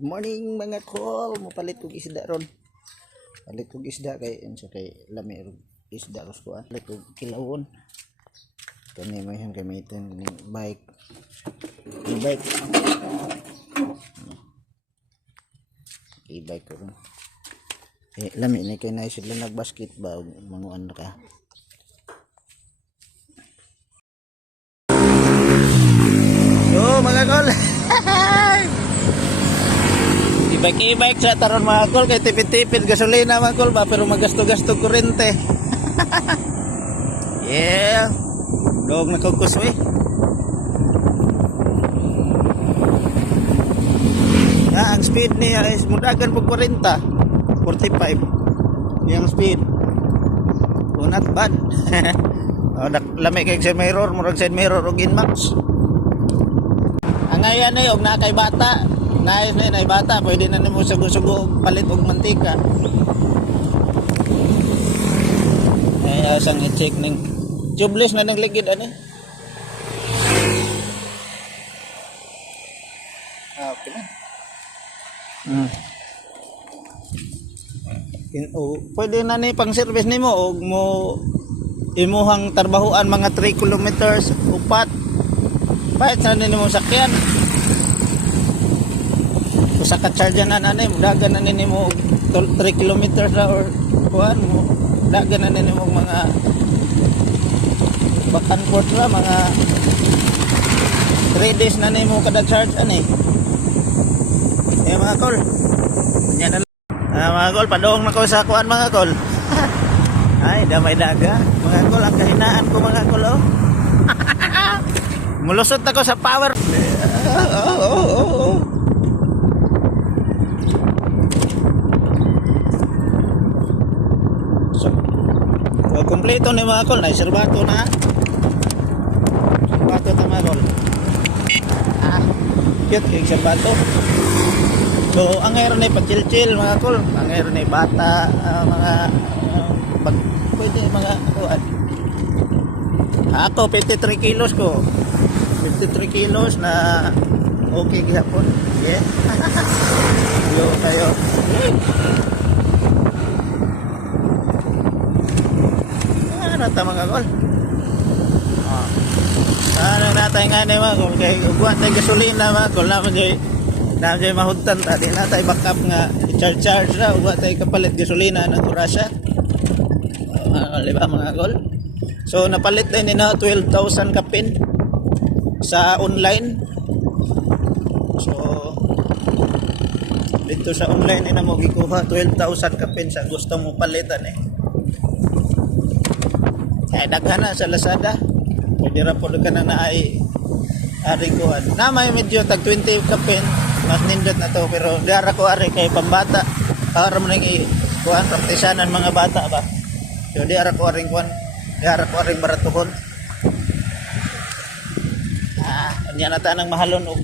Good morning mga kol, mapalit kog isda ron. Palit kog isda kay unsa kay lami og isda ros ko palit kog kilawon. Kani may hang gamiton ni bike. E-bike. E-bike ko ron. Lami ni kay na sila nagbasket ba manguan ka. Yo mga kol. E-bike sa taron mga kol kay tipid-tipid gasolina mga kol ba pero magasto-gasto kurente. Yeah. Dog na kukuswi. Ang speed niya is mudagan po 40, 45. Yung speed. Oh, not bad. Lami kay side mirror, murag side mirror og Inmax. Ang ayan ay og na kay bata. Nice na yun, bata, pwede na mo sugo-sugo palit og mantika. Ay, asang i-check ng tubeless na ng ligid, ano? Okay na. Pwede na ni pang service nimo og mo imuhang tarbahuan mga 3 kilometers upat. Pahit sa nimo sakyan. Sa ka-charge na nanay, dagan na nimo 3 kilometers na or kuan mo. Dagan na nimo mga back and forth ra mga 3 days na nimo kada charge ani. Mga kol. Nya na mga kol, padong na ko sa kuan mga kol. Ay, damay daga. Mga kol, ang kahinaan ko mga kol. Oh. Mulusot ako sa power. Kompleto ni mga kol, na serbato na. Serbato ta mga kol. Cute kay serbato. So, ang ngayon na pag-chill-chill mga kol. Ang ngayon na bata, mga pwede mga kuan. Ako 53 kilos ko. 53 kilos na okay gihapon. Yeah. Yo kayo. Nata mga kol. Ano natay nga ni mga kol kay buwan tay gasolina mga kol naman jay mahudtan ta di natay backup nga i-charge ra ug tay kapalit gasolina ng kurasya. Di ba mga kol? So napalit din na 12,000 kapin sa online. So dito sa online ina mo gikuha 12,000 kapin sa gusto mo palitan eh. Ay daghan na sa Lazada. Pwede ra pod ka na naay aring kuan. Na may medyo tag 20 kapin, mas nindot na to pero dara ko ari kay pambata. Para mo nang kuan praktisanan mga bata ba. So dara ko aring kuan, dara ko aring baratuhon. Anya na ta nang mahalon og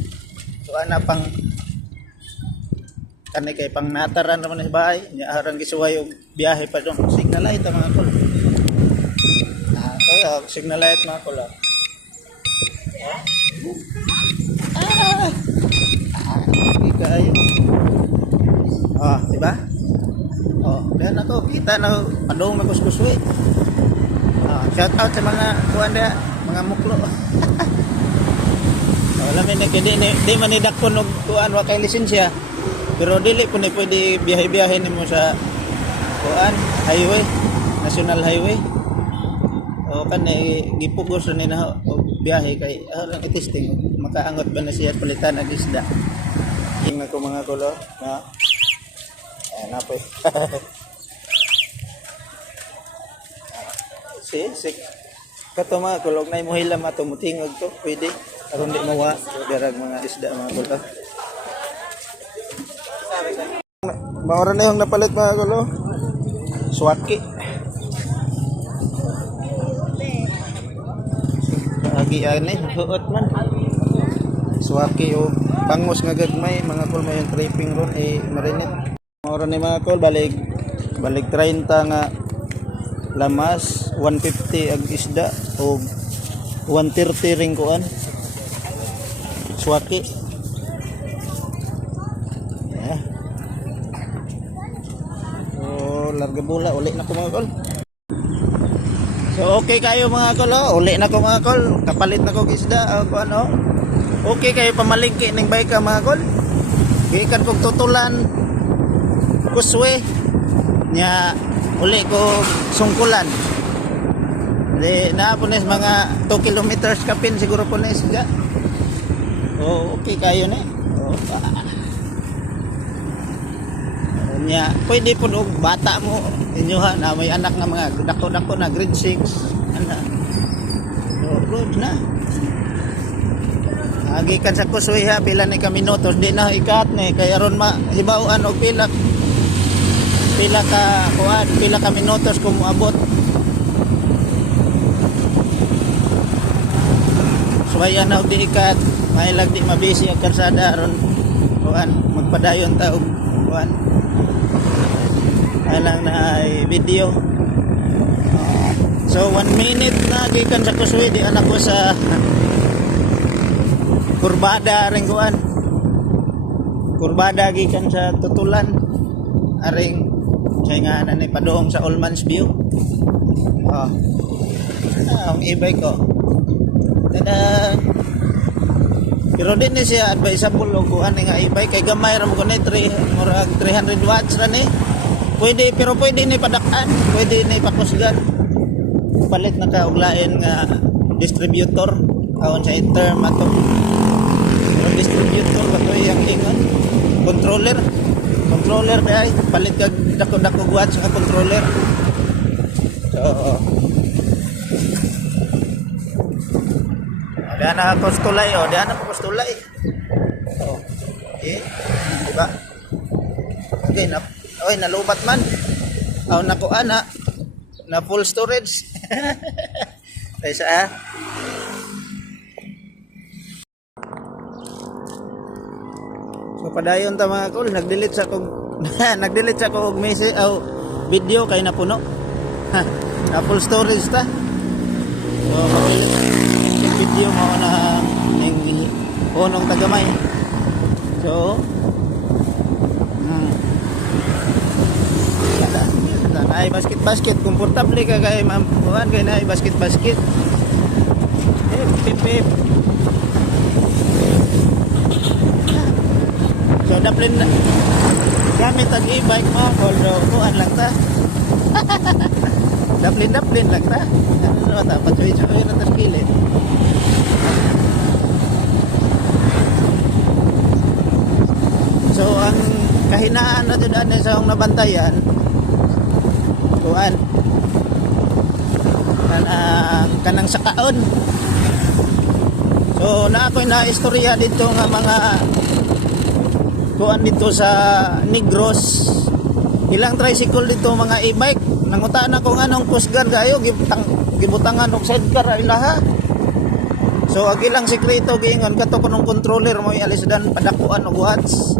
kuan na pang kanay kay pang nataran naman sa bahay. Nya arang gisuway og biyahe pa dong. Signal light mga kol. Signal light mga kol. Kayo. Diba? Diyan ako kita na padong magkuskuswi. Shout out sa mga kuan dia, mga muklo. Wala man di man nidakon og kuan wa kay lisensya. Pero dili po ni pwede biyahe-biyahe nimo sa kuan highway, national highway. O kan gipugos ni na og biyahe kay arang i-testing makaangot ba na siya palitan ang isda. Ing ako mga kulo na na po. Si kato mga kulog na imuhilam ato mutingog to pwede aron di mawa darag mga isda mga kulo. Maura na yung napalit mga kulo. Swaki. Agi ani huot man. Swaki o bangos nga gagmay mga kol may tripping ron marinit. Maura ni mga kol balik 30 nga lamas 150 ag isda o 130 ring kuan. Swaki. largabula uli na ko mga kol. So okay kayo mga kol, oh. Uli na ko mga kol, kapalit na ko isda o ano. Okay kayo pamalingki ning bike mga kol. Gikan kog tutulan kuswe nya uli ko sungkulan. Di na po nes mga 2 kilometers kapin siguro po nes ga. Oh okay kayo ni. Oh, nya pwede po og bata mo inyo ha na may anak nga mga dako-dako na grade 6 ana so good na agikan sa kuswe ha pila ni ka minutos di na ikat ni kay aron mahibaw-an og pila ka kuan pila ka minutos kung moabot so ayan na og di ikat may lag di mabisi ang kalsada aron kuan magpadayon ta og kuan alang na video. So 1 minute na gikan sa kuswe di anak ko sa kurbada ring kuan. Kurbada gikan sa tutulan aring say nga na ni padong sa Allman's View. Ang e-bike ko. Tada. Pero din ni siya advisable og kuan nga e-bike kay gamay ra mo ko ni 300 watts ra ni. Pwede pero pwede ni padakan, pwede ni pakusgan. Palit na ka og lain nga distributor aon sa term ato. Pero distributor ba to yang ingon? Controller kay palit kag dako-dako watts nga controller. So Diana kostulay Diana kostulay. Oh. Okay. Diba? Okay na. Oy, nalubat man. Aw nako ana. Na full storage. Kaysa So padayon ta mga kol, nag-delete sa kog message o video kay napuno. Na full storage ta. So mapilit video mo na ning punong tagamay. So ay basket komportable ka kay mampuan kay na basket pip so daplin gamit ang e-bike mo although kuan lang ta daplin lang ta ano ta patuloy na tas kilit so ang kahinaan na dyan sa akong nabantayan kuan kanang sakaon so na ako'y na-istorya dito nga mga kuan dito sa Negros ilang tricycle dito mga e-bike nangutaan ako nga nung coast guard kayo gibutangan og sidecar ilaha so ag ilang sekreto giingon kato ko ng controller mo alisdan padakuan og watts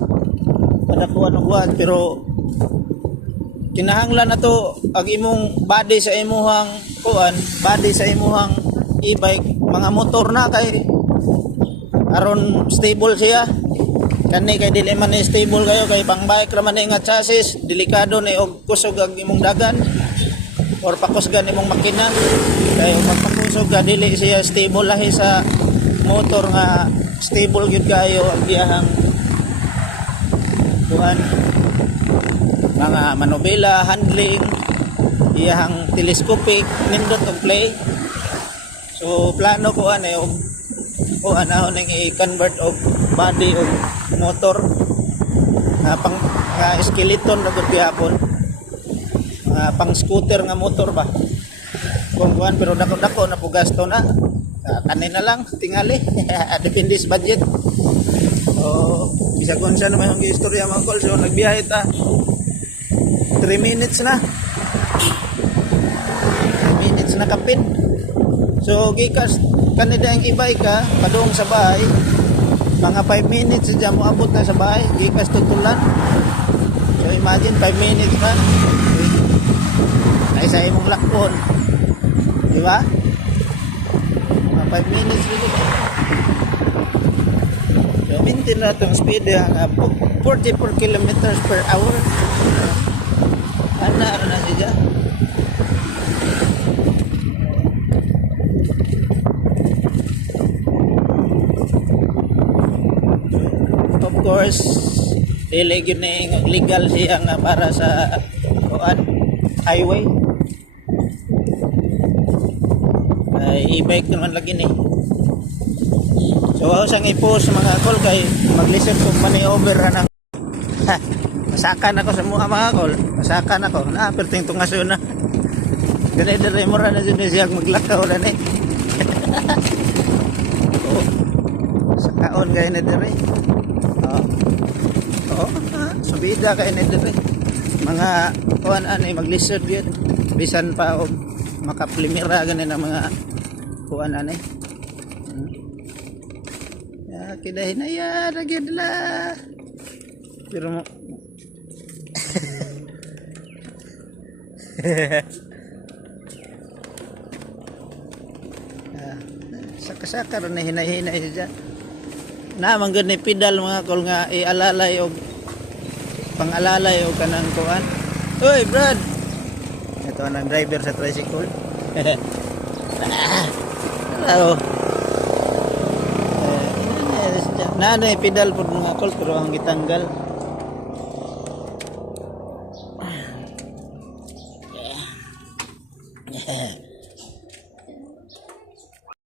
pero kinahanglan na to ang imong body sa imuhang e-bike mga motor na kay aron stable siya kani kay dili man ni stable kayo kay pang bike ra man nga chassis delikado ni og kusog ang imong dagan or pakusgan imong makina kay magpakusog ka dili siya stable lahi sa motor nga stable gyud kayo ang biyahang kuan mga manobela, handling, iyang telescopic, nindot og play. So plano ko ano ning i-convert og body og motor pang skeleton na gud gihapon. Pang scooter nga motor ba. Kung kuan pero dako-dako na po gasto na. Kanina lang tingali. Depende sa budget. Bisa kung siya naman yung istorya mga kol. So nagbiyahe ta 3 minutes na kapin so gikas kanida ang e-bike ka padung sa bahay mga 5 minutes dyan mo abot na sa bahay gikas tutulan so imagine 5 minutes na ay sa imong lakpon di ba mga 5 minutes dito so maintain na itong speed 44 kilometers per hour Ana na siya. Of course, dili gyud ni legal siya nga para sa kuan highway. Ay e-bike naman lagi ni. So ako sang i-post mga kol kay mag-listen kung maniover na. Masakan ako sa mga kol. Masakan ako. Na perting tungaso na. Ganay dere mo ra na siya maglakaw na ni. Oh. Sakaon kay na dere. Oh. Subida kay na dere. Mga kuan ani mag-listen gyud. Bisan pa og makaplimira ganin ang mga kuan ani. Kidahin na yan, nagyan na. Pero mo. Saka-saka rin na hinay-hinay siya. Naman gud ni pedal mga kol nga ialalay o pangalalay o kanang kuan. Uy, Brad! Ito ang driver sa tricycle. Hello. Nanay pedal po mga kol pero ang gitanggal.